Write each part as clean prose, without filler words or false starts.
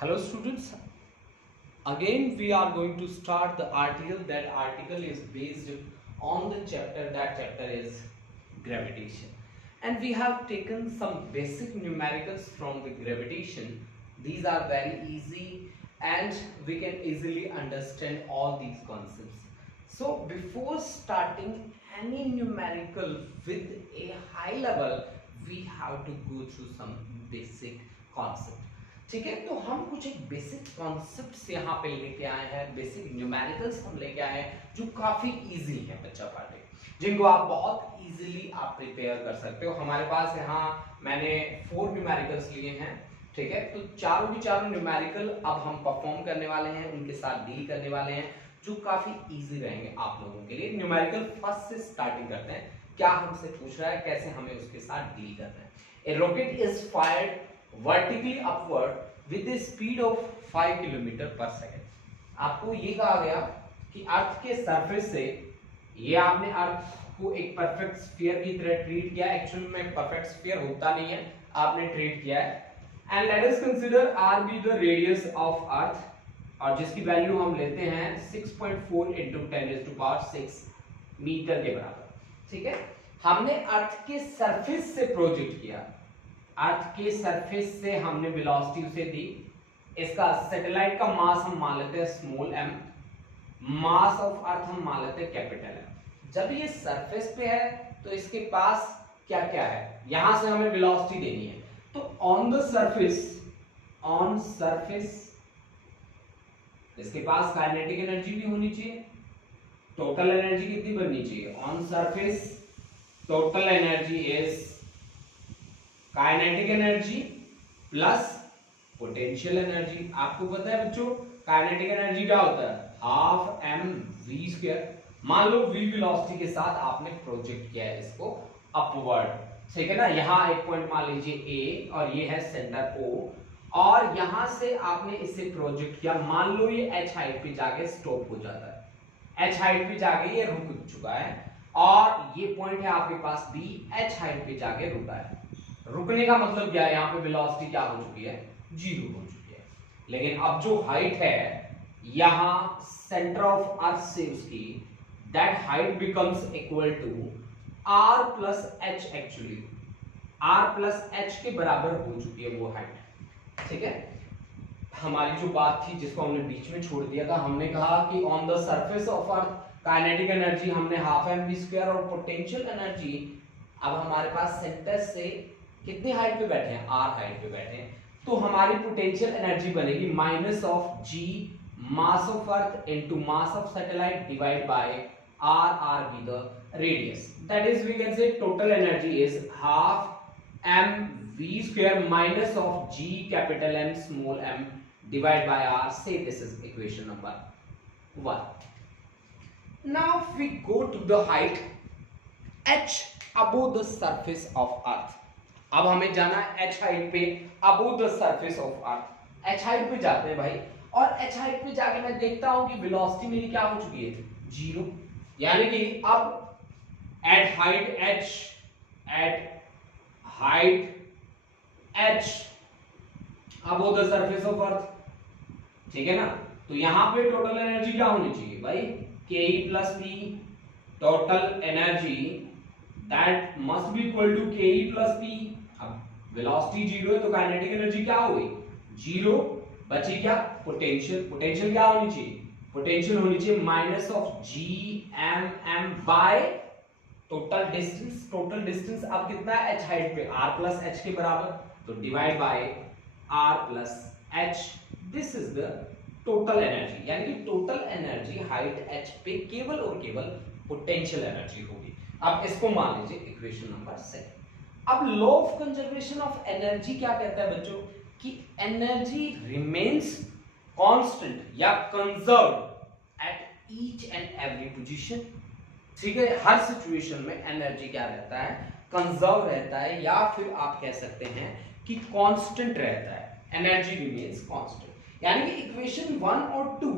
Hello students, again we are going to start the article. That article is based on the chapter, that chapter is gravitation, and we have taken some basic numericals from the gravitation. These are very easy and we can easily understand all these concepts. So before starting any numerical with a high level, we have to go through some basic concept. ठीक है, तो हम कुछ एक basic concepts यहाँ पे लेके आए हैं, बेसिक न्यूमेरिकल्स हम लेके आए हैं जो काफी इजी है बच्चा पार्टी, जिनको आप बहुत इजीली आप प्रिपेयर कर सकते हो। हमारे पास यहाँ मैंने 4 न्यूमेरिकल्स लिए हैं, ठीक है। तो चारों की चारों न्यूमेरिकल अब हम परफॉर्म करने वाले हैं, उनके साथ डील करने वाले हैं, जो काफी इजी रहेंगे आप लोगों के लिए। न्यूमेरिकल फर्स्ट से स्टार्टिंग करते हैं, क्या हमसे पूछ रहा है, कैसे हमें उसके साथ डील करना है। A rocket is fired vertically upward with a speed of 5 kilometre per second. आपको ये कहा गया कि अर्थ के सरफेस से, ये आपने अर्थ को एक परफेक्ट स्फीयर की तरह ट्रीट किया, एक्चुअली में परफेक्ट स्फीयर होता नहीं है, आपने ट्रीट किया है। And let us consider R B the radius of earth, और जिसकी वैल्यू हम लेते हैं 6.4 × 10⁶ मीटर के बराबर, ठीक है। हमने अर्थ के सरफेस से प्रोजेक्ट किया, अर्थ के सरफेस से हमने वेलोसिटी उसे दी। इसका सैटेलाइट का मास हम मान लेते हैं स्मॉल m, मास ऑफ अर्थ हम मान लेते हैं कैपिटल M। जब ये सरफेस पे है तो इसके पास क्या क्या है, यहां से हमें वेलोसिटी देनी है। तो on the surface, on surface इसके पास काइनेटिक एनर्जी भी होनी चाहिए। टोटल एनर्जी कितनी बननी चाहिए? On surface total energy is kinetic energy plus potential energy. आपको पता है बच्चों काइनेटिक एनर्जी क्या होता है? Half mv²। मान लो v वेलोसिटी के साथ आपने प्रोजेक्ट किया है इसको अपवर्ड, ठीक है ना। यहाँ एक पॉइंट मान लीजिए a और ये है सेंटर o, और यहां से आपने इसे प्रोजेक्ट किया। मान लो ये h हाइट पे जाके स्टॉप हो जाता है, h हाइट पे जाके ये रुक चुका है, और ये पॉइंट है आपके पास b, h हाइट पे जाके रुका है। रुकने का मतलब क्या है? यहाँ पे वेलोसिटी क्या हो चुकी है? 0 हो चुकी है। लेकिन अब जो हाइट है यहाँ सेंटर ऑफ अर्थ से उसकी, that height becomes equal to r plus h। Actually r plus h के बराबर हो चुकी है वो हाइट, ठीक है। हमारी जो बात थी जिसको हमने बीच में छोड़ दिया था, हमने कहा कि on the surface of earth kinetic energy हमने हाफ mv² और पोटेंशियल एनर्जी, अब हमारे पास सेंटर से कितनी हाइट पे बैठे हैं? r हाइट पे बैठे हैं। तो हमारी पोटेंशियल एनर्जी बनेगी minus of g mass of earth into mass of satellite divide by r be the radius. That is we can say total energy is half mv² minus of g capital M small m divide by r। Say this is equation number 1। Now we go to the height h above the surface of earth। अब हमें जाना है h height पे above the surface of earth। h height पे जाते हैं भाई, और h हाइट पे जाके मैं देखता हूं कि वेलोसिटी मेरी क्या हो चुकी है? 0। यानी कि अब at height h above the surface of earth, ठीक है ना। तो यहां पे टोटल एनर्जी क्या होनी चाहिए भाई? ke plus p। Total energy that must be equal to ke plus p। अब वेलोसिटी 0 है तो काइनेटिक एनर्जी क्या हो गई? 0। बची क्या? पोटेंशियल। पोटेंशियल क्या होनी चाहिए? पोटेंशियल होनी चाहिए minus of gm by total distance. Total distance अब कितना है? h हाइट पे r प्लस h के बराबर, तो divide by r plus h। This is the total energy. यानी कि टोटल एनर्जी हाइट h पे केवल और केवल पोटेंशियल एनर्जी होगी। अब इसको मान लीजिए इक्वेशन नंबर 7। अब law of conservation of energy क्या कहता है बच्चों? कि एनर्जी रिमेन्स कांस्टेंट या conserved at each and every position, ठीक है। हर सिचुएशन में एनर्जी क्या रहता है? कंजर्व रहता है, या फिर आप कह सकते हैं कि कांस्टेंट रहता है। एनर्जी रिमेन्स कांस्टेंट, यानी कि इक्वेशन 1 और 2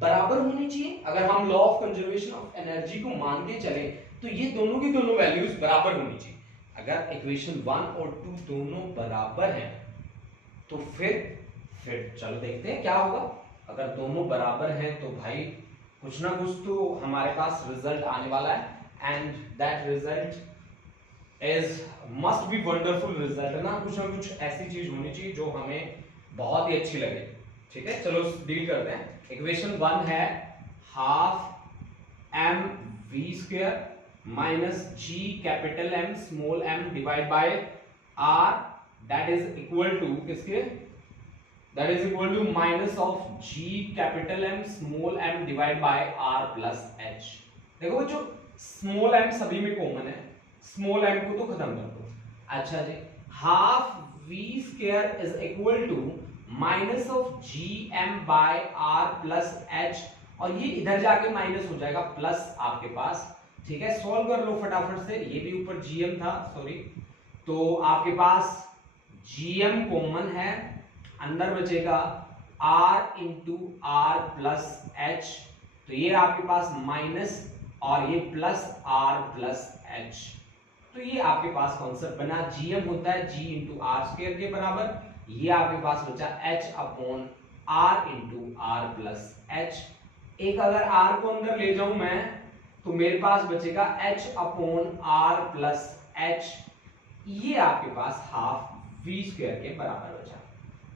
बराबर होनी चाहिए। अगर हम law of conservation of energy को मान के चले तो ये दोनों की दोनों वैल्यूज बराबर होनी चाहिए। अगर इक्वेशन 1 और 2 दोनों बराबर हैं तो फिर फिर चलो देखते हैं क्या होगा। अगर दोनों बराबर हैं तो भाई कुछ ना कुछ तो हमारे पास रिजल्ट आने वाला है and that result is must be wonderful result ना कुछ ऐसी चीज होनी चाहिए जो हमें बहुत ही अच्छी लगे। ठीक है, चलो डील करते हैं। इक्वेशन 1 है half m v square minus g capital M small m divide by r that is equal to किसके, that is equal to minus of g capital M small m divided by r plus h। देखो जो small m सभी में common है, small m को तो खत्म कर दो। अच्छा जी, half v square is equal to minus of G M by R plus H, और ये इधर जाके माइनस हो जाएगा प्लस आपके पास। ठीक है, सॉल्व कर लो फटाफट से। ये भी ऊपर gm था, सॉरी, तो आपके पास gm कॉमन है, अंदर बचेगा r into r plus h, तो ये आपके पास माइनस और ये प्लस r प्लस एच। तो ये आपके पास कॉन्सेप्ट बना, gm होता है g इंटू आर स्क्वायर के बराबर, ये आपके पास बचा h upon r into r plus h. एक अगर r को अंदर ले जाऊं मैं तो मेरे पास बचेगा h upon r plus h, ये आपके पास हाफ v स्क्वायर के बराबर बचा।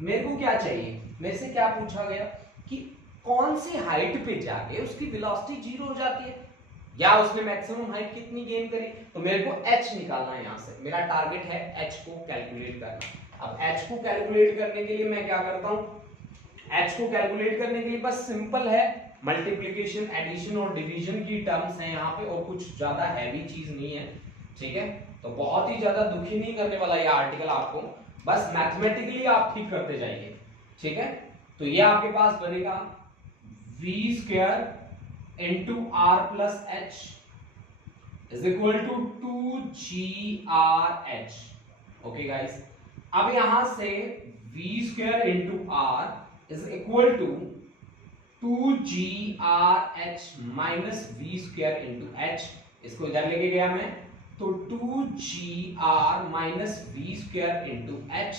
मेरे को क्या चाहिए, मेरे से क्या पूछा गया कि कौन सी हाइट पे जाके उसकी वेलोसिटी जीरो हो जाती है, या उसने मैक्सिमम हाइट कितनी गेन करी, तो मेरे को h निकालना है। यहां से मेरा टारगेट है h को कैलकुलेट करना। अब h को कैलकुलेट करने के लिए मैं क्या करता हूं, h को कैलकुलेट करने के लिए बस सिंपल है, मल्टीप्लिकेशन एडिशन और डिवीजन की टर्म्स हैं यहाँ पे, और कुछ ज्यादा हैवी चीज नहीं है। ठीक है, तो बहुत ही ज्यादा दुखी नहीं करने वाला ये आर्टिकल आपको, बस मैथमेटिकली आप ठीक करते जाइए। ठीक है, तो ये आपके पास बनेगा v square into r plus h is equal to 2gRh। Okay guys, अब यहां से v square into r is equal to 2gRh minus v square into h, इसको इधर लेके गया मैं, तो 2gr minus v square into h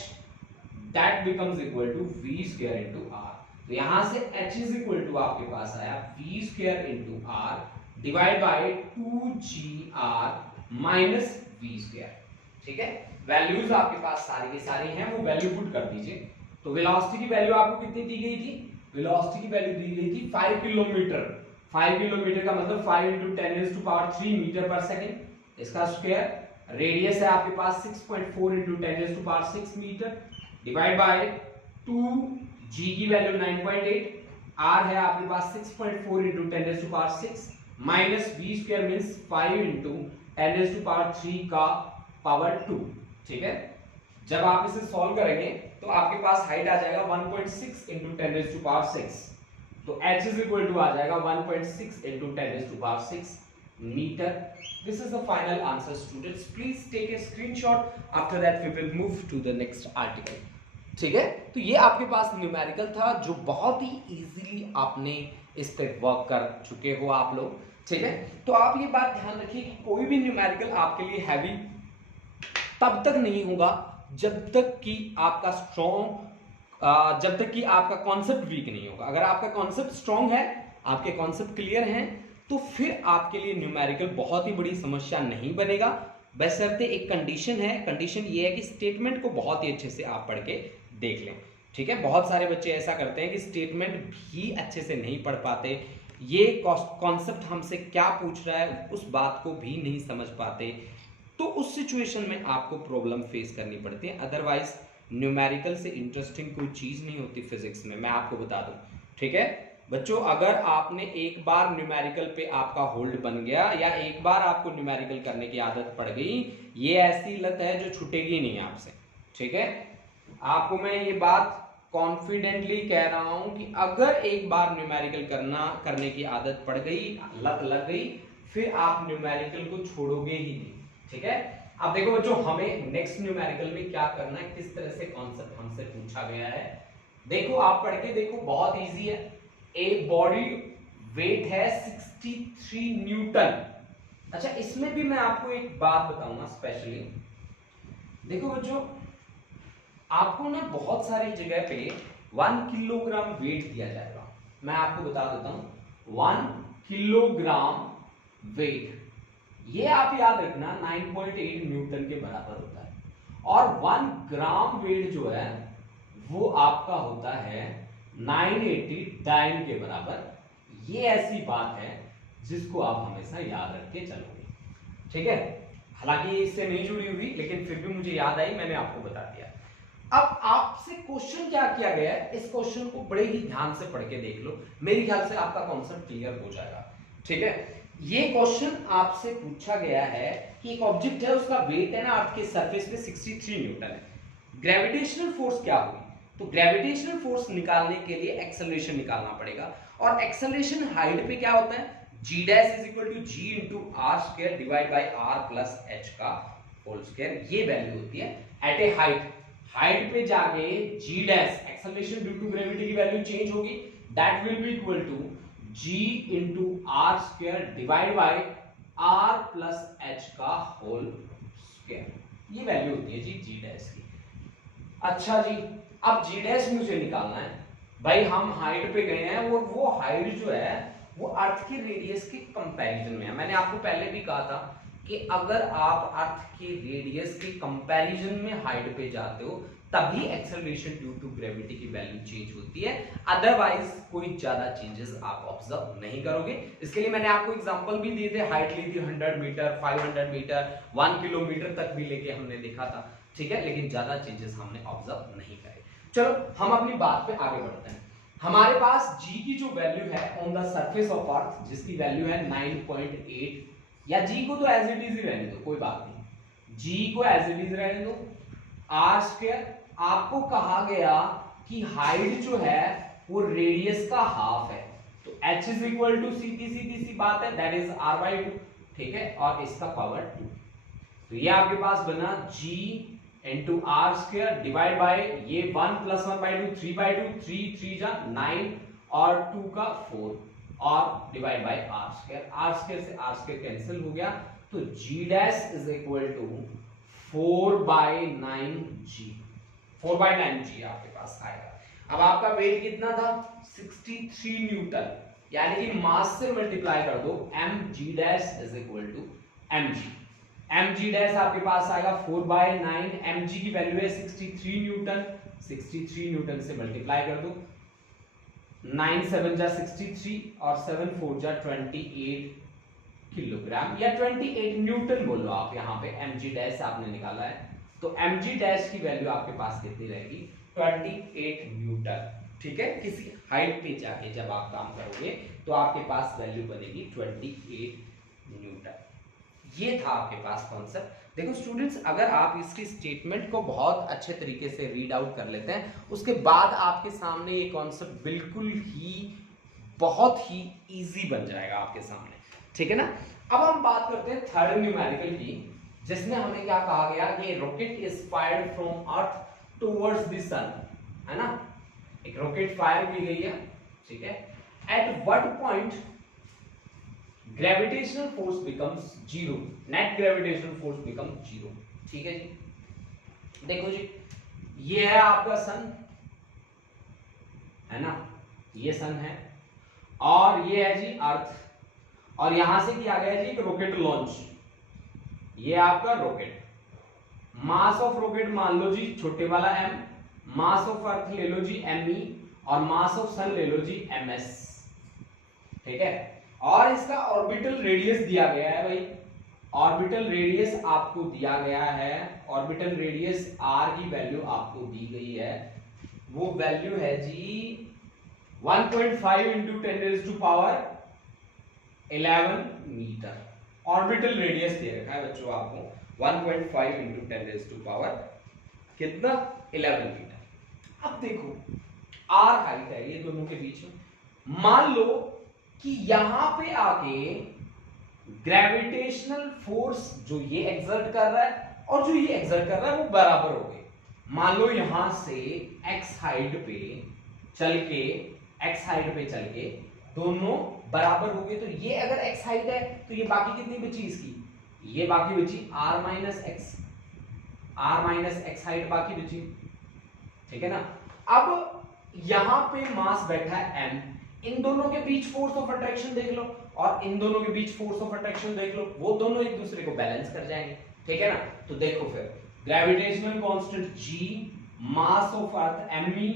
that becomes equal to v square into r. तो यहां से h इज इक्वल टू आपके पास आया v square into r divide by 2gr minus v square. ठीक है, वैल्यूज आपके पास सारी के सारी हैं, वो वैल्यू पुट कर दीजिए। तो वेलोसिटी की वैल्यू आपको कितनी दी गई थी, वेलोसिटी की वैल्यू दी गई थी 5 किलोमीटर। 5 किलोमीटर का मतलब 5 × 10⁻³ मीटर पर सेकेंड, इसका स्क्वायर। रेडियस है आपके पास 6.4 × 10⁻⁶ मीटर डिवाइड बाय 2, g की वैल्यू 9.8, r है आपके पास 6.4 × 10⁻⁶ माइनस v स्क्वायर मींस 5 × 10⁻³ का पावर 2। ठीक है, जब आप इसे सॉल्व करेंगे तो आपके पास हाइट आ जाएगा 1.6 × 10⁻⁶, तो h इज इक्वल टू आ जाएगा 1.6 × 10⁻⁶ meter। This is the final answer, students. Please take a screenshot. After that, we will move to the next article. ठीक है, तो ये आपके पास न्यूमेरिकल था जो बहुत ही इजीली आपने इस पे वर्क कर चुके हो आप लोग। ठीक है, तो आप ये बात ध्यान रखिए कि कोई भी न्यूमेरिकल आपके लिए हैवी तब तक नहीं होगा जब तक कि आपका स्ट्रॉन्ग, जब तक कि आपका कॉन्सेप्ट वीक नहीं होगा। अगर आपका कॉन्सेप्ट स्ट्रॉन्ग है, आपके कॉन्सेप्ट क्लियर हैं, तो फिर आपके लिए न्यूमेरिकल बहुत ही बड़ी समस्या नहीं बनेगा। बशर्ते एक कंडीशन है, कंडीशन ये है कि स्टेटमेंट को बहुत ही अच्छे से आप पढ़ के देख लें। ठीक है, बहुत सारे बच्चे ऐसा करते हैं कि स्टेटमेंट भी अच्छे से नहीं पढ़ पाते, ये कॉन्सेप्ट हमसे क्या पूछ रहा है उस बात को भी नहीं समझ पाते, तो उस सिचुएशन में आपको प्रॉब्लम फेस करनी पड़ती है। अदरवाइज न्यूमेरिकल से इंटरेस्टिंग कोई चीज़ नहीं होती फिजिक्स में, मैं आपको बता दूं। ठीक है बच्चों, अगर आपने एक बार न्यूमेरिकल पे आपका होल्ड बन गया या एक बार आपको न्यूमेरिकल करने की आदत पड़ गई, ये ऐसी लत है जो छूटेगी नहीं आपसे। ठीक है, आपको मैं ये बात कॉन्फिडेंटली कह रहा हूं कि अगर एक बार न्यूमेरिकल करने की आदत पड़ गई, लत लग गई, फिर आप न्यूमेरिकल को छोड़ोगे ही नहीं। ठीक है, अब देखो बच्चों, हमें नेक्स्ट न्यूमेरिकल में क्या करना है, किस तरह से कॉन्सेप्ट हमसे पूछा गया है। देखो आप पढ़ के देखो, बहुत इजी है। एक बॉडी वेट है 63 न्यूटन। अच्छा, इसमें भी मैं आपको एक बात बताऊंगा स्पेशली। देखो बच्चों, आपको ना बहुत सारी जगह पे 1 किलोग्राम वेट दिया जाएगा, मैं आपको बता देता हूं 1 किलोग्राम वेट, ये आप याद रखना 9.8 न्यूटन के बराबर होता है, और 1 ग्राम वेट जो है वो आपका होता है 980 डाइन के बराबर। ये ऐसी बात है जिसको आप हमेशा याद रख के चलोगे, ठीक है। हालांकि ये इससे नहीं जुड़ी हुई, लेकिन फिर भी मुझे याद आई, मैंने आपको बता दिया। अब आपसे क्वेश्चन क्या किया गया है, इस क्वेश्चन को बड़े ही ध्यान से पढ़ के देख लो, मेरे ख्याल से आपका कॉन्सेप्ट क्लियर हो जाएगा, ठीक है। ये क्वेश्चन आपसे पूछा गया है कि एक ऑब्जेक्ट है, उसका वेट है ना अर्थ के सरफेस पे 63 न्यूटन है, ग्रेविटेशनल फोर्स क्या हुई, तो ग्रेविटेशनल फोर्स निकालने के लिए एक्सेलरेशन निकालना पड़ेगा, और एक्सेलरेशन हाइट पे क्या होता है, g dash is equal to g into r square divide by r plus h का होल स्क्वायर, ये वैल्यू होती है एट ए हाइट। हाइट पे जाके g dash acceleration due to gravity की वैल्यू चेंज होगी, that will be equal to g into r square divide by r plus h का whole square, ये value होती है जी g डैश की। अच्छा जी, अब g डैश मुझे निकालना है, भाई हम हाइट पे गए हैं और वो हाइट जो है वो अर्थ के रेडियस के कंपैरिजन में है। मैंने आपको पहले भी कहा था कि अगर आप अर्थ के रेडियस के कंपैरिजन में हाइट पे जाते हो तभी एक्सेलरेशन ड्यू टू ग्रेविटी की वैल्यू चेंज होती है, अदरवाइज कोई ज्यादा चेंजेस आप ऑब्जर्व नहीं करोगे। इसके लिए मैंने आपको एग्जांपल भी दिए थे, हाइट ली थी 100 मीटर, 500 मीटर, 1 किलोमीटर तक भी लेके हमने देखा था, ठीक है, लेकिन ज्यादा चेंजेस हमने ऑब्जर्व नहीं करे। चलो हम अपनी बात पे आगे बढ़ते हैं। हमारे पास g की जो वैल्यू है on the surface of earth, जिसकी वैल्यू है 9.8, या g को तो एज इट इज ही रहने दो, कोई बात नहीं, g को एज इट इज रहने दो, आर स्क्वायर, आपको कहा गया कि हाइट जो है वो रेडियस का हाफ है, तो h इज इक्वल टू सीधी सी बात है, दैट इज r/2, ठीक है, और इसका पावर 2, तो ये आपके पास बना g into r square divide by ये 1 प्लस 1/2 3/2, 3 जा 9 और 2 का 4 और divide by r square, r square से आर स्क्वायर कैंसिल हो गया, तो g dash is equal to 4/9g, 4/9g आपके पास आएगा। अब आपका वेट कितना था 63 न्यूटन, यानी कि मास से मल्टीप्लाई कर दो, mg dash is equal to mg dash आपके पास आएगा 4/9, mg की वैल्यू है 63 न्यूटन, 63 न्यूटन से मल्टीप्लाई कर दो, 9 7 जा 63 और 7 4 जा 28 किलोग्राम या 28 न्यूटन बोलो आप, यहाँ पे mg डैश आपने निकाला है, तो mg डैश की वैल्यू आपके पास कितनी रहेगी 28 न्यूटन, ठीक है। किसी हाइट पे जाके जब आप काम करोगे तो आपके पास वैल्यू बनेगी 28 न्यूटन। ये था आपके पास कॉन्सेप्ट। देखो स्टूडेंट्स, अगर आप इसकी स्टेटमेंट को बहुत अच्छे तरीके से रीड आउट कर लेते हैं, उसके बाद आपके सामने ये कॉन्सेप्ट बिल्कुल ही बहुत ही इजी बन जाएगा आपके सामने, ठीक है ना। अब हम बात करते हैं थर्ड न्यूमेरिकल की, जिसमें हमें क्या कहा गया कि rocket is fired from earth towards the sun, है ना, एक रॉकेट फायर की गई है, ठीक है, at what point gravitational force becomes zero, net gravitational force become zero, ठीक है जी। देखो जी, ये है आपका सन, है ना, ये सन है, और ये है जी अर्थ, और यहां से किया गया जी एक रॉकेट लॉन्च, ये आपका रॉकेट, मास ऑफ रॉकेट मान लो जी छोटे वाला m, मास ऑफ अर्थ ले लो जी me, और मास ऑफ सन ले लो जी ms, ठीक है, और इसका ऑर्बिटल रेडियस दिया गया है भाई, ऑर्बिटल रेडियस आपको दिया गया है, ऑर्बिटल रेडियस r की वैल्यू आपको दी गई है, वो वैल्यू है जी 1.5 इंटू 10⁻11 मीटर, ऑर्बिटल रेडियस दे रखा है बच्चों आपको 1.5 इंटू 10⁻11 कितना 11 मीटर। अब देखो r हाइट है ये दोनों के बीच में, मान लो कि यहां पे आके ग्रेविटेशनल फोर्स जो ये एक्सर्ट कर रहा है और जो ये एक्सर्ट कर रहा है वो बराबर हो गए। मान लो यहां से x हाइट पे चल के दोनों बराबर हो गए, तो ये अगर x हाइट है तो ये बाकी कितनी बची इसकी, ये बाकी बची r माइनस x हाइट बाकी बची, ठीक है ना। अब यहां पे मास बैठा है m, इन दोनों के बीच फोर्स ऑफ अट्रैक्शन देख लो और इन दोनों के बीच फोर्स ऑफ अट्रैक्शन देख लो, वो दोनों एक दूसरे को बैलेंस कर जाएंगे, ठीक है ना। तो देखो फिर gravitational constant g, mass of earth me,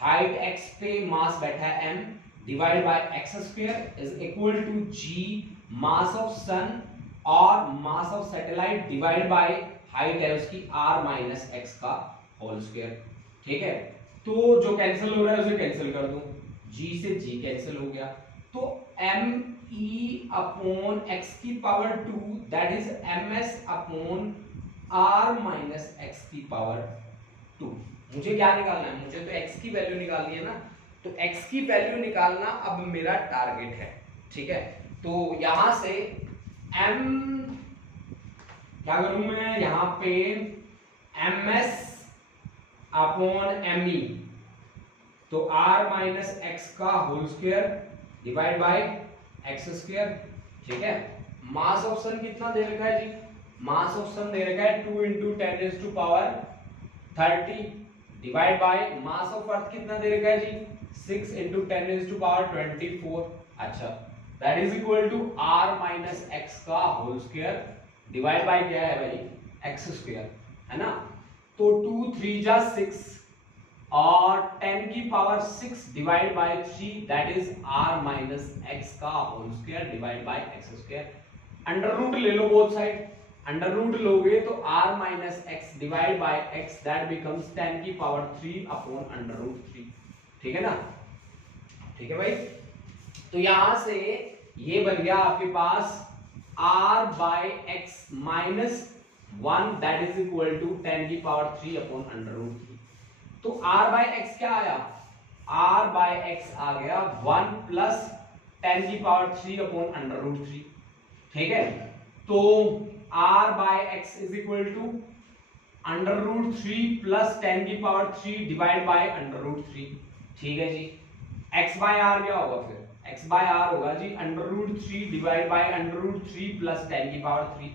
height x पे मास बैठा है m, divide by x square is equal to g mass of sun और mass of satellite divide by height है उसकी r माइनस x का whole square, ठीक है। तो जो कैंसिल हो रहा है उसे कैंसिल कर दूं, g से g कैंसिल हो गया, तो m e अपॉन x की power 2 that is ms upon r minus x की पावर 2। मुझे क्या निकालना है, मुझे तो x की वैल्यू निकालनी है ना, तो x की वैल्यू निकालना अब मेरा टारगेट है, ठीक है। तो यहां से m क्या करूं मैं, यहां पे ms अपॉन me, तो r माइनस एक्स का whole square divide by x square, ठीक है। मास ऑफ सन कितना दे रखा है जी, मास ऑफ सन दे रखा है 2 into 10 raise to power 30 divide by mass of earth कितना दे रखा है जी 6 इंटू 10 रेज़ टू पावर 24, अच्छा that is equal to r minus x का होल स्क्वायर डिवाइड बाय क्या है भाई एक्स स्क्वायर, है ना। तो 2 3 जा 6 और 10 की power 6 divide by 3 that is r minus x का whole square divide by x square. Under root ले लो बोथ साइड, अंडर रूट लोगे तो r minus x divide by x that becomes 10 की पावर 3 अपॉन अंडर रूट 3, ठीक है ना, ठीक है भाई। तो यहां से ये बन गया आपके पास r by x minus 1 that is equal to 10 की पावर 3 अपॉन अंडर रूट 3। तो r बाय एक्स क्या आया, r बाय एक्स आ गया 1 प्लस 10 की पावर 3 अपॉन अंडर रूट 3, ठीक है। तो r by x is equal to under root 3 plus 10 की power 3 divide by under root 3, ठीक है जी। x बाय r क्या होगा फिर, x बाय r होगा जी under root 3 divide by under root 3 plus 10 की पावर 3,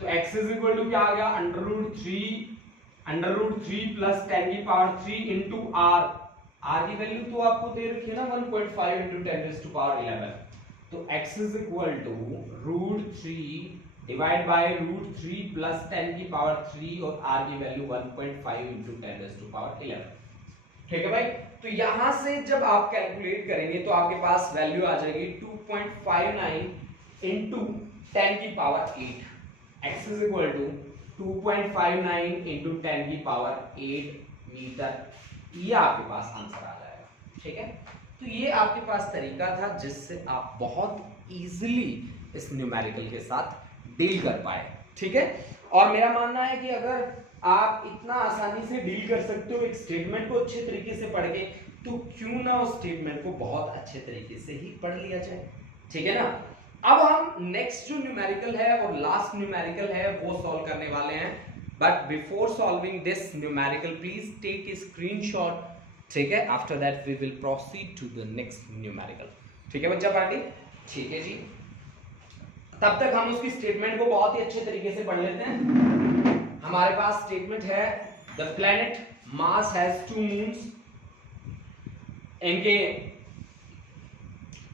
तो x इज इक्वल टू क्या आ गया अंडर रूट 3 प्लस 10 की पावर 3 इंटू r, r की वैल्यू तो आपको दे रखी है ना 1.5 इंटू 10 रेज़ टू पावर 11, तो x is equal to root 3 divide by root 3 plus 10 की पावर 3 और r की value 1.5 into 10 raise to power 11, ठीक है भाई। तो यहां से जब आप कैलकुलेट करेंगे तो आपके पास वैल्यू आ जाएगी 2.59 इंटू 10 की power 8, x is equal to 2.59 into 10 की पावर 8 मीटर, ये आपके पास आंसर आ जाएगा, ठीक है। तो ये आपके पास तरीका था जिससे आप बहुत इजीली इस न्यूमेरिकल के साथ डील कर पाए, ठीक है। और मेरा मानना है कि अगर आप इतना आसानी से डील कर सकते हो एक स्टेटमेंट को अच्छे तरीके से पढ़ के, तो क्यों ना उस स्टेटमेंट को बहुत अच्छे तरीके से ही पढ़ लिया जाए, ठीक है ना। अब हम नेक्स्ट जो न्यूमेरिकल है और लास्ट न्यूमेरिकल है वो सॉल्व करने वाले हैं, but before solving this numerical please take a screenshot, ठीक है। After that we will proceed to the next numerical, ठीक है बच्चा पार्टी, ठीक है जी। तब तक हम उसकी स्टेटमेंट को बहुत ही अच्छे तरीके से पढ़ लेते हैं। हमारे पास स्टेटमेंट है the planet mass has 2 moons, इनके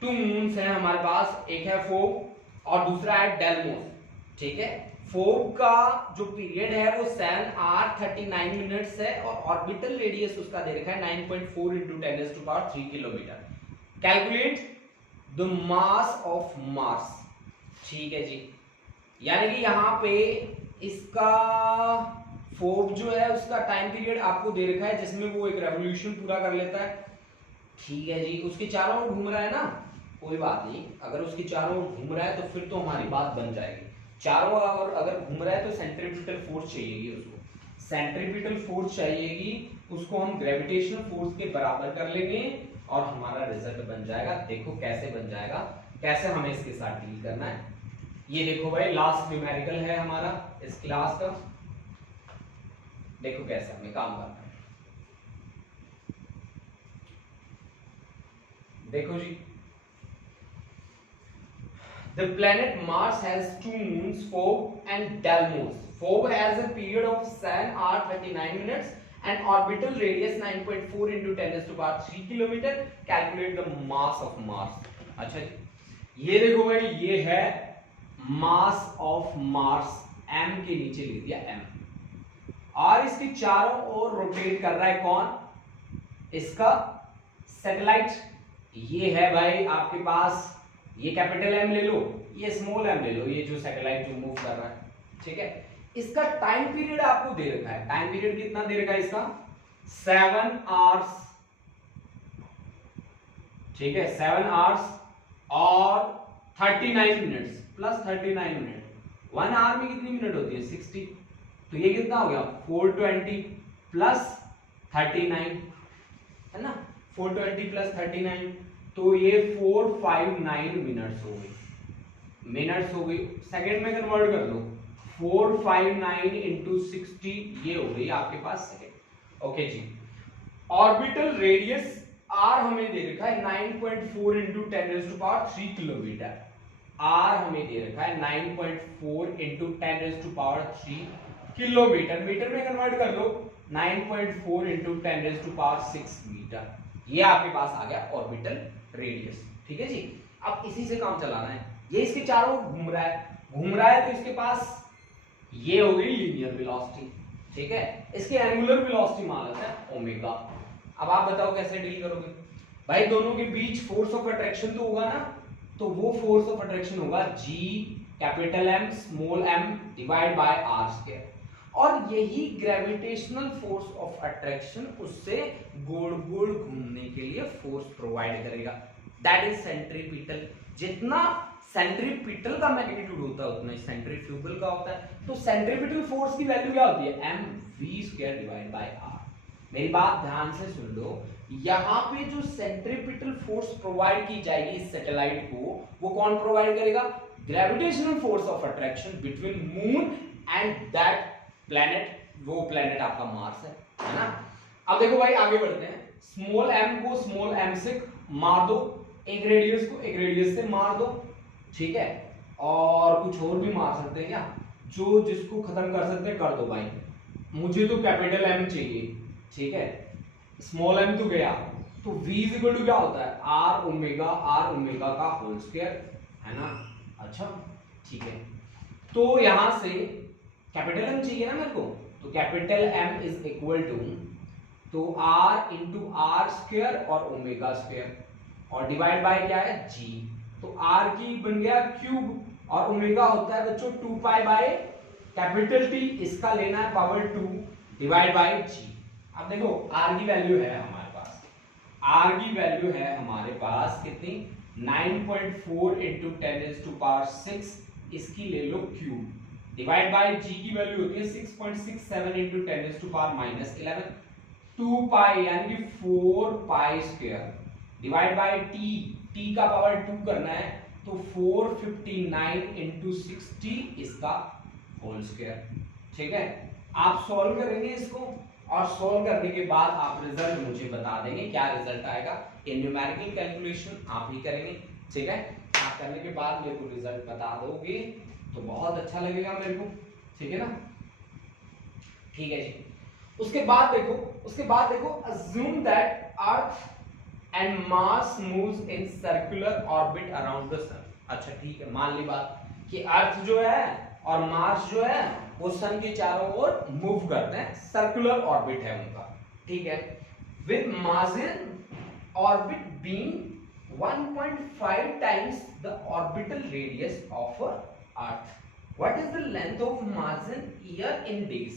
2 मून्स हैं हमारे पास, एक है फोब और दूसरा है डेल्मोस, ठीक है। फोब का जो पीरियड है वो 7 आवर 39 मिनट्स है और ऑर्बिटल रेडियस उसका दे रखा है 9.4 into 10 to power 3 kilometre. Calculate the mass of Mars, ठीक है जी। यानी कि यहाँ पे इसका फोब जो है उसका टाइम पीरियड आपको दे रखा है जिसमें वो एक रेवोल्यूशन पूरा कर लेता है, ठीक है जी। उसके चारों ओर घूम रहा है ना, कोई बात नहीं, अगर उसके चारों ओर घूम रहा है तो फिर तो हमारी बात बन जाएगी। चारों ओर अगर घूम रहा है तो सेंट्रीपिटल फोर्स चाहिएगी उसको, सेंट्रीपिटल फोर्स चाहिएगी उसको, हम ग्रेविटेशनल फोर्स के बराबर कर लेंगे और हमारा रिजल्ट बन जाएगा। देखो कैसे बन जाएगा, कैसे हमें इसके साथ डील करना है। ये देखो भाई लास्ट न्यूमेरिकल है हमारा इस क्लास का, देखो कैसे हमें काम करना है। देखो जी, the planet Mars has 2 moons, Phoebe and Deimos. Phoebe has a period of 7 hours 39 minutes and orbital radius 9.4 into 10⁻³ kilometre. Calculate the mass of Mars. अच्छा जी, ये देखो भाई, ये है मास ऑफ मार्स, m के नीचे लिख दिया m, और इसके चारों ओर रोटेट कर रहा है कौन? इसका सैटेलाइट. ये है भाई आपके पास, ये कैपिटल M ले लो, ये स्मॉल m ले लो, ये जो सैटेलाइट जो मूव कर रहा है. ठीक है, इसका टाइम पीरियड आपको दे रखा है. टाइम पीरियड कितना दे रखा है इसका? 7 आवर्स. ठीक है, 7 आवर्स और 39 मिनट्स प्लस 39 मिनट. 1 आवर में कितनी मिनट होती है? 60. तो ये कितना हो गया? 420 प्लस 39, है ना? 420 प्लस 39, तो ये 459 मिनट्स हो गई. मिनट्स हो गई, सेकंड में कन्वर्ट कर लो. 459 इंटू 60, ये हो गई आपके पास सेकंड. ओके जी. ऑर्बिटल रेडियस आर हमें दे रखा है 9.4 इंटू 10⁻³ किलोमीटर. आर हमें दे रखा है 9.4 इंटू 10⁻³ किलोमीटर. मीटर में कन्वर्ट कर लो, 9.4 इंटू 10⁻⁶ मीटर. ये आपके पास आ गया ऑर्बिटल रेडियस. ठीक है जी. अब इसी से काम चलाना है. ये इसके चारों घूम रहा है, तो इसके पास ये हो गई लीनियर वेलोसिटी. ठीक है, इसके एंगुलर वेलोसिटी मान लेते हैं ओमेगा. अब आप बताओ कैसे डील करोगे भाई? दोनों के बीच फोर्स ऑफ अट्रैक्शन तो होगा ना, तो वो फोर्स ऑफ अट्रैक्शन होगा G capital M small m divide by r square. और यही ग्रेविटेशनल फोर्स ऑफ अट्रैक्शन उससे गोल गोल घूमने के लिए फोर्स प्रोवाइड करेगा. That is centripetal. जितना सेंट्रीपिटल का मैग्नीट्यूड होता है उतना सेंट्रीफ्यूगल का होता है. तो सेंट्रीपिटल फोर्स की वैल्यू क्या होती है? mv² divide by r. मेरी बात ध्यान से सुन लो. यहाँ पे जो सेंट्रीपिटल फोर्स प्रोवाइड की जाएगी इस सैटेलाइट को, वो कौन प्रोवाइड करेगा? Gravitational force of attraction between moon and that planet. वो प्लैनेट आपका मार्स है ना? अब देखो भाई, आगे बढ़ते हैं. स्मॉल m को स्मॉल m से मार दो, एक रेडियस को एक रेडियस से मार दो. ठीक है, और कुछ और भी मार सकते हैं क्या? जो जिसको खत्म कर सकते हैं कर दो भाई. मुझे तो कैपिटल M चाहिए. ठीक है, स्मॉल m तो गया, तो v इक्वल टू क्या होता है? r ओमेगा का होल स्क्वायर, है ना? अच्छा ठीक है, तो यहां से कैपिटल M चाहिए ना मेरे को, तो capital M is equal to, तो r इंटू आर स्क्वायर और ओमेगा स्क्वायर, और डिवाइड बाय क्या है? g. तो r की बन गया क्यूब, और ओमेगा होता है बच्चों 2 पाई बाय कैपिटल T, इसका लेना है पावर 2 डिवाइड बाय g. अब देखो r की वैल्यू है हमारे पास, r की वैल्यू है हमारे पास कितनी? 9.4 इंटू 10⁻⁶, इसकी ले लो क्यूब, डिवाइड बाय g की वैल्यू होती है 6.67 इंटू 10⁻⁻11, 2 पाई यानी कि 4 pi square, divide bye t का पावर 2 करना है, तो 459 इंटू 60 इसका होल स्क्वायर. ठीक है, आप सॉल्व करेंगे इसको, और सॉल्व करने के बाद आप रिजल्ट मुझे बता देंगे. क्या रिजल्ट आएगा? ये न्यूमेरिकल कैलकुलेशन आप ही करेंगे. ठीक है, आप करने के बाद मेरे को रिजल्ट बता दोगे तो बहुत अच्छा लगेगा मेरे को. ठीक है ना? ठीक है जी. उसके बाद देखो assume that Earth and Mars moves in circular orbit around the sun. अच्छा ठीक है, मान ली बात कि अर्थ जो है और मार्स जो है वो सन के चारों ओर मूव करते हैं, सर्कुलर ऑर्बिट है उनका. ठीक है, with margin orbit being 1.5 times the orbital radius of earth. What is the length of margin year in days?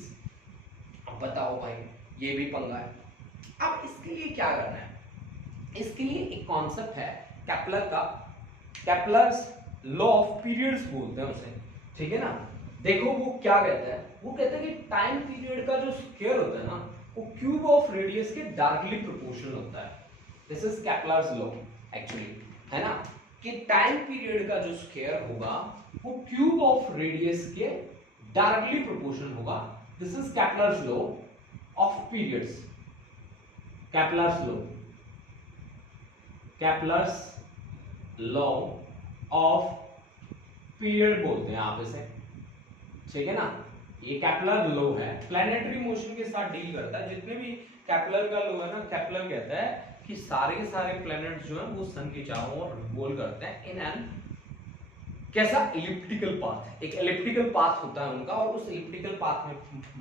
अब बताओ भाई, ये भी पंगा है. अब इसके लिए क्या करना है? इसके लिए एक कॉन्सेप्ट है केपलर का, केपलर्स लॉ ऑफ पीरियड्स बोलते हैं उसे. ठीक है ना? देखो वो क्या कहता है, वो कहता है कि टाइम पीरियड का जो स्क्वायर होता है ना, वो क्यूब ऑफ रेडियस के डायरेक्टली प्रोपोर्शनल होता है. This is Kepler's law actually, है ना? कि टाइम पीरियड का जो स्क्वायर होगा वो क्यूब ऑफ रेडियस के डायरेक्टली प्रोपोर्शनल होगा. This is Kepler's law of periods. Kepler's law, Kepler's law of period बोलते हैं आप इसे. ठीक है ना? ये केपलर लॉ है, प्लैनेटरी मोशन के साथ डील करता है। जितने भी केपलर का लॉ है ना, केपलर कहता है कि सारे के सारे प्लैनेट्स जो हैं वो सन के चारों ओर रिवॉल्व करते हैं इन एन कैसा इलिप्टिकल पाथ, एक इलिप्टिकल पाथ होता है उनका, और उस इलिप्टिकल पाथ में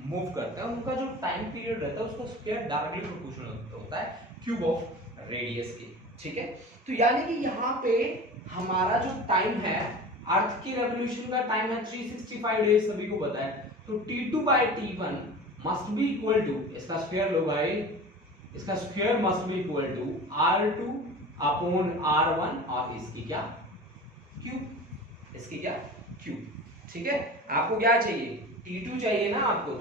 मूव करते हैं। उनका जो टाइम पीरियड रहता है उसका स्क्वायर डायरेक्टली प्रोपोर्शनल होता है क्यूब ऑफ रेडियस के, ठीक है। तो यानी कि यहाँ पे हमारा जो टाइम है, अर्थ की रेवोल्यूशन का टाइम है 365 डेज, सभी को पता है। तो T2 by T1 must be equal to, इसका स्क्वायर लो भाई, इसका square must be equal to R2 upon R1 और इसकी क्या क्यूब, इसकी क्या क्यूब, ठीक है। आपको क्या चाहिए, T2 चाहिए ना आपको,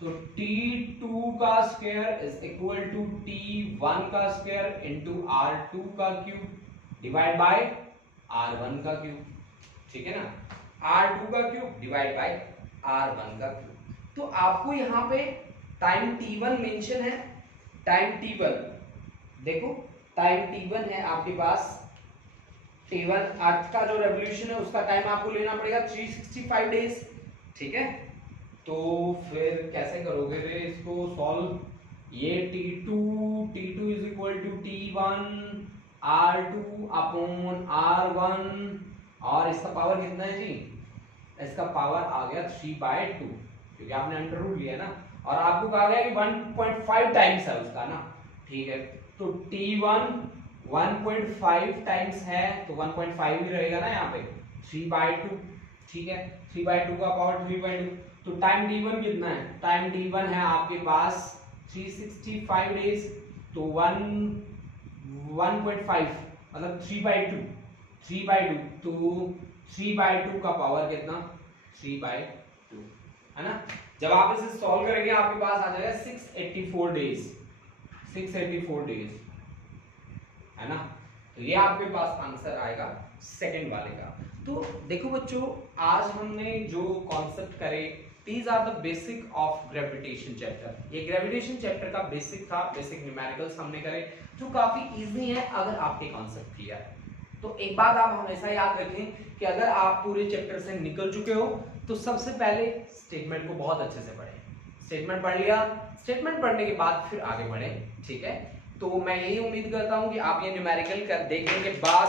तो T2 का square is equal to T1 का स्क्वायर इनटू R2 का क्यूब डिवाइड बाय R1 का क्यूब, ठीक है ना। R2 का क्यूब डिवाइड बाय R1 का क्यूब। तो आपको यहाँ पे टाइम T1 मेंशन है, टाइम T1 देखो, टाइम T1 है आपके पास, T1 अर्थ का जो रेवोल्यूशन है उसका टाइम आपको लेना पड़ेगा 365 डेज, ठीक है। तो फिर कैसे करोगे रे इसको सॉल्व, ये T2 is equal to T1 R2 upon R1 और इसका पावर कितना है जी, इसका पावर आ गया 3/2 क्योंकि आपने अंडर रूट लिया ना, और आपको कहा गया कि 1.5 टाइम्स है उसका ना, ठीक है। तो T1 1.5 टाइम्स है तो 1.5 ही रहेगा ना यहाँ पे, 3/2, ठीक है। 3/2 का पावर 3/2, तो टाइम T1 कितना है, टाइम T1 है आपके पास 365 डेज, तो 1.5 मतलब 3/2 तो 3/2 का पावर कितना, 3/2 है ना। जब आप इसे सॉल्व करेंगे आपके पास आ जाएगा 684 डेज, 684 डेज है ना। तो ये आपके पास आंसर आएगा सेकंड वाले का। तो देखो बच्चों, आज हमने जो कॉन्सेप्ट करे, these are the basic of gravitation chapter. ये ग्रेविटेशन चैप्टर का बेसिक था, बेसिक न्यूमेरिकल्स हमने करे जो काफी इजी है अगर आपके कॉन्सेप्ट क्लियर है। तो एक बात आप हमेशा याद रखें कि अगर आप पूरे चैप्टर से निकल चुके हो तो सबसे पहले स्टेटमेंट को बहुत अच्छे से पढ़ें। स्टेटमेंट पढ़ लिया, स्टेटमेंट पढ़ने के बाद फिर आगे बढ़ें, ठीक है। तो मैं यही उम्मीद करता हूं कि आप ये न्यूमेरिकल कर देखने के बाद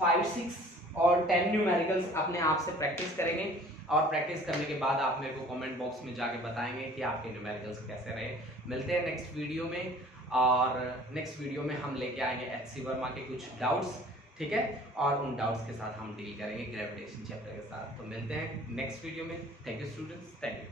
5, 6 और 10 न्यूमेरिकल्स अपने आप से प्रैक्टिस करेंगे, और प्रैक्टिस करने के बाद आप मेरे को कमेंट बॉक्स में जाके बताएंगे कि आपके न्यूमेरिकल्स कैसे रहे। मिलते हैं नेक्स्ट वीडियो में, और नेक्स्ट वीडियो में हम लेके आएंगे एच.सी. वर्मा के कुछ डाउट्स, ठीक है, और उन डाउट्स के साथ हम डील करेंगे ग्रेविटेशन चैप्टर के साथ। तो मिलते हैं नेक्स्ट वीडियो में। Thank you students, thank you.